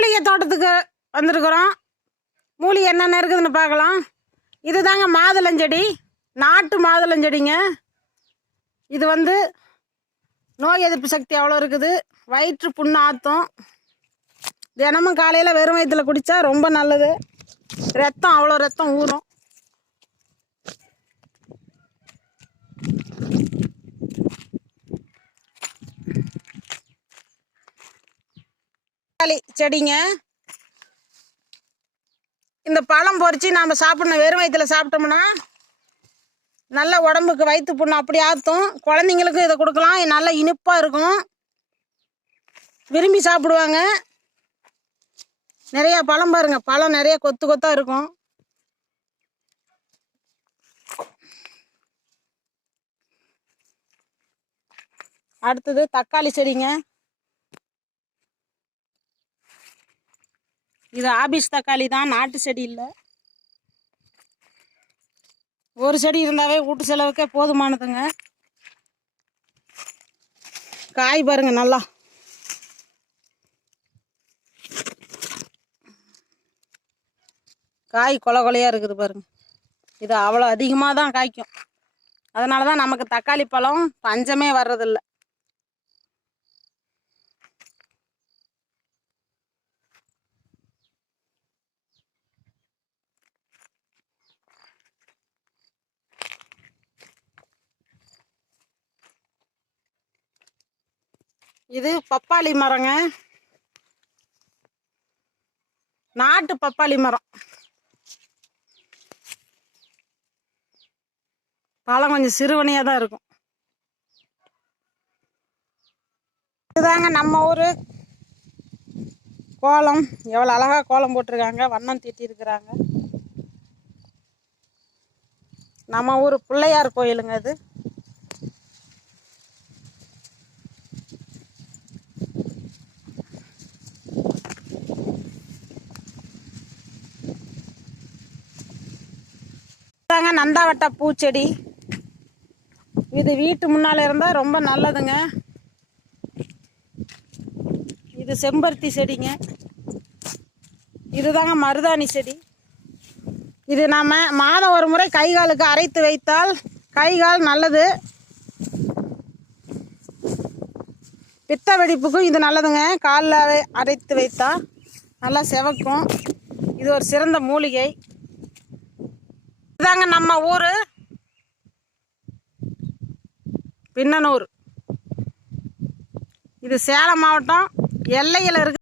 மூலிகை தோட்டத்துக்கு வந்திருக்கிறோம். மூலிகை என்னென்ன இருக்குதுன்னு பார்க்கலாம். இது தாங்க மாதுளஞ்செடி, நாட்டு மாதுளஞ்செடிங்க. இது வந்து நோய் எதிர்ப்பு சக்தி அவ்வளோ இருக்குது. வயிற்று புண்ணு ஆற்றும். தினமும் காலையில் வெறும் வயிற்றில் குடித்தா ரொம்ப நல்லது. ரத்தம் அவ்வளோ ரத்தம் ஊறும். செடிங்க. இந்த பழம் பொறிச்சு நாம் சாப்பிடணும். வெறும் வயிற்றில் சாப்பிட்டோம்னா நல்ல உடம்புக்கு வயிற்று புண்ணு அப்படி ஆற்றும். குழந்தைங்களுக்கும் இதை கொடுக்கலாம். நல்லா இனிப்பாக இருக்கும், விரும்பி சாப்பிடுவாங்க. நிறையா பழம் பாருங்க, பழம் நிறைய கொத்து கொத்தாக இருக்கும். அடுத்தது தக்காளி செடிங்க. இது ஆபீஸ் தக்காளி தான், நாட்டு செடி இல்லை. ஒரு செடி இருந்தாவே வீட்டு செலவுக்கே போதுமானதுங்க. காய் பாருங்க, நல்லா காய் கொலை கொலையாக இருக்குது பாருங்க. இது அவ்வளோ அதிகமாக தான் காய்க்கும். அதனால தான் நமக்கு தக்காளி பழம் பஞ்சமே வர்றதில்லை. இது பப்பாளி மரங்க, நாட்டு பப்பாளி மரம். பழம் கொஞ்சம் சிறுவனையாக தான் இருக்கும். இதுதாங்க நம்ம ஊர் கோலம். எவ்வளோ அழகாக கோலம் போட்டிருக்காங்க, வண்ணம் தீட்டியிருக்கிறாங்க. நம்ம ஊர் பிள்ளையார் கோயிலுங்க அது. நந்தாவட்டா பூச்செடி. இது வீட்டு முன்னால் இருந்தால் ரொம்ப நல்லதுங்க. இது செம்பருத்தி செடிங்க. இதுதாங்க மருதாணி செடி. இது நாம் மாதம் ஒரு முறை கை காலுக்கு அரைத்து வைத்தால் கை கால் நல்லது. பித்த வெடிப்புக்கும் இது நல்லதுங்க. காலில் அரைத்து வைத்தா நல்லா செவக்கும். இது ஒரு சிறந்த மூலிகை. இதாங்க நம்ம ஊர் பின்னனூர். இது சேலம் மாவட்டம் எல்லையில் இருக்கு.